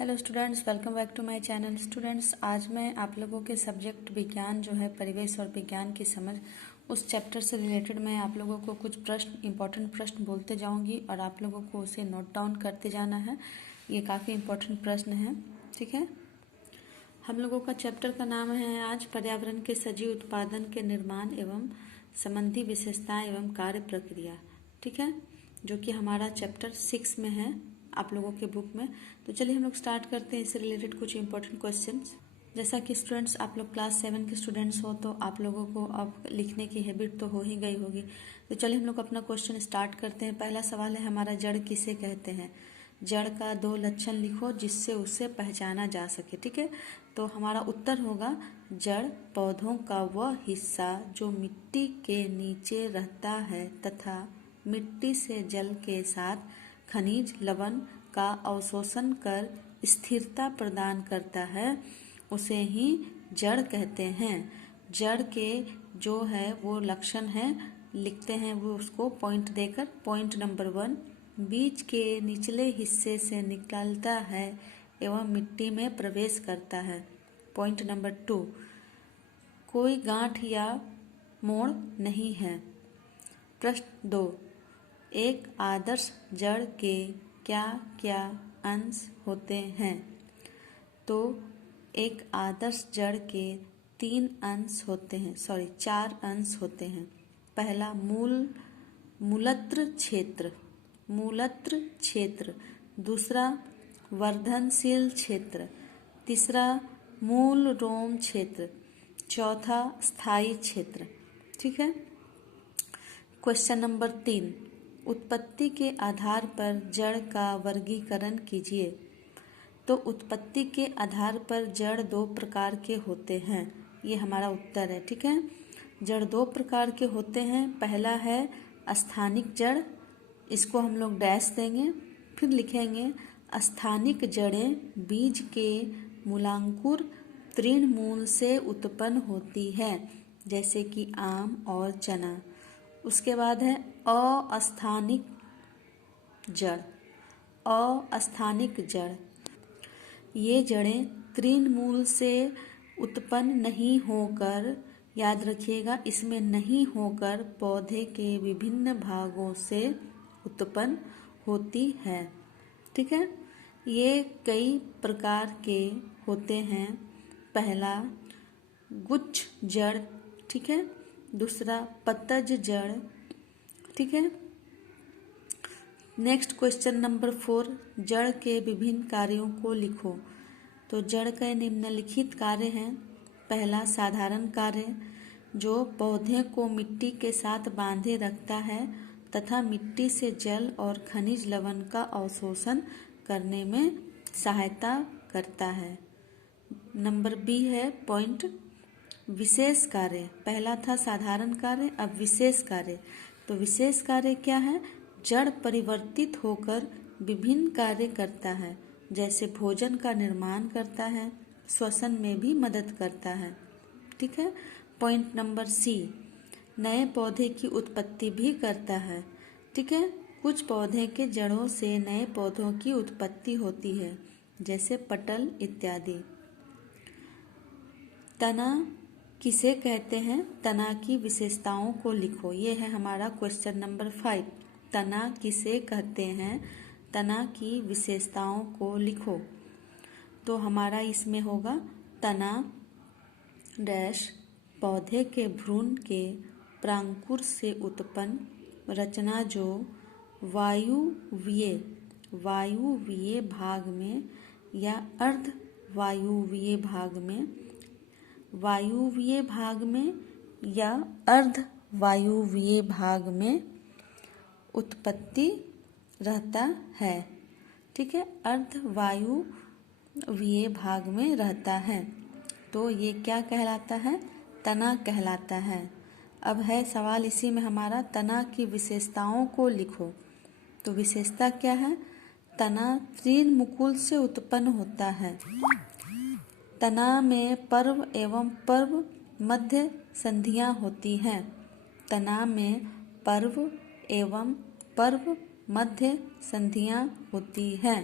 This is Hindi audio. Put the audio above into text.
Hello students, welcome back to my channel. Students, आज मैं आप लोगों के सब्जेक्ट विज्ञान जो है परिवेश और विज्ञान की समझ उस चैप्टर से रिलेटेड मैं आप लोगों को कुछ इंपॉर्टेंट प्रश्न बोलते जाऊंगी और आप लोगों को उसे नोट डाउन करते जाना है। ये काफ़ी इंपॉर्टेंट प्रश्न है, ठीक है। हम लोगों का चैप्टर का नाम है आज पर्यावरण के सजीव उत्पादन के निर्माण एवं संबंधी विशेषताएं एवं कार्य प्रक्रिया, ठीक है, जो कि हमारा चैप्टर 6 में है आप लोगों के बुक में। तो चलिए हम लोग स्टार्ट करते हैं इससे रिलेटेड कुछ इंपॉर्टेंट क्वेश्चंस। जैसा कि स्टूडेंट्स आप लोग क्लास 7 के स्टूडेंट्स हो तो आप लोगों को अब लिखने की हैबिट तो हो ही गई होगी। तो चलिए हम लोग अपना क्वेश्चन स्टार्ट करते हैं। पहला सवाल है हमारा, जड़ किसे कहते हैं। जड़ का 2 लक्षण लिखो जिससे उसे पहचाना जा सके, ठीक है। तो हमारा उत्तर होगा, जड़ पौधों का वह हिस्सा जो मिट्टी के नीचे रहता है तथा मिट्टी से जल के साथ खनिज लवण का अवशोषण कर स्थिरता प्रदान करता है, उसे ही जड़ कहते हैं। जड़ के जो है वो लक्षण है लिखते हैं वो उसको पॉइंट देकर। पॉइंट नंबर 1, बीज के निचले हिस्से से निकलता है एवं मिट्टी में प्रवेश करता है। पॉइंट नंबर 2, कोई गांठ या मोड़ नहीं है। प्रश्न 2, एक आदर्श जड़ के क्या क्या अंश होते हैं। तो एक आदर्श जड़ के 4 अंश होते हैं। पहला मूलत्र क्षेत्र, दूसरा वर्धनशील क्षेत्र, तीसरा मूल रोम क्षेत्र, चौथा स्थायी क्षेत्र, ठीक है। क्वेश्चन नंबर 3, उत्पत्ति के आधार पर जड़ का वर्गीकरण कीजिए। तो उत्पत्ति के आधार पर जड़ 2 प्रकार के होते हैं, ये हमारा उत्तर है, ठीक है। जड़ 2 प्रकार के होते हैं। पहला है स्थानिक जड़, इसको हम लोग डैश देंगे, फिर लिखेंगे स्थानिक जड़ें बीज के मूलांकुर तृणमूल से उत्पन्न होती है, जैसे कि आम और चना। उसके बाद है अस्थानिक जड़, ये जड़ें तृणमूल से उत्पन्न नहीं होकर, याद रखिएगा इसमें नहीं होकर, पौधे के विभिन्न भागों से उत्पन्न होती है, ठीक है। ये कई प्रकार के होते हैं। पहला गुच्छ जड़, ठीक है, दूसरा पतज जड़, ठीक है। नेक्स्ट क्वेश्चन नंबर 4, जड़ के विभिन्न कार्यों को लिखो। तो जड़ के निम्नलिखित कार्य हैं। पहला साधारण कार्य, जो पौधे को मिट्टी के साथ बांधे रखता है तथा मिट्टी से जल और खनिज लवण का अवशोषण करने में सहायता करता है। नंबर बी है पॉइंट विशेष कार्य। पहला था साधारण कार्य, अब विशेष कार्य। तो विशेष कार्य क्या है, जड़ परिवर्तित होकर विभिन्न कार्य करता है, जैसे भोजन का निर्माण करता है, श्वसन में भी मदद करता है, ठीक है। पॉइंट नंबर सी, नए पौधे की उत्पत्ति भी करता है, ठीक है। कुछ पौधे के जड़ों से नए पौधों की उत्पत्ति होती है, जैसे पटल इत्यादि। तना किसे कहते हैं, तना की विशेषताओं को लिखो। ये है हमारा क्वेश्चन नंबर 5। तना किसे कहते हैं, तना की विशेषताओं को लिखो। तो हमारा इसमें होगा, तना डैश पौधे के भ्रूण के प्रांकुर से उत्पन्न रचना जो वायुवीय भाग में या अर्ध वायुवीय भाग में या अर्ध वायुवीय भाग में उत्पत्ति रहता है, ठीक है, अर्ध वायुवीय भाग में रहता है। तो ये क्या कहलाता है, तना कहलाता है। अब है सवाल इसी में हमारा, तना की विशेषताओं को लिखो। तो विशेषता क्या है, तना तृणमुकुल से उत्पन्न होता है। तना में पर्व एवं पर्व मध्य संधियां होती हैं। तना में पर्व एवं पर्व मध्य संधियां होती हैं।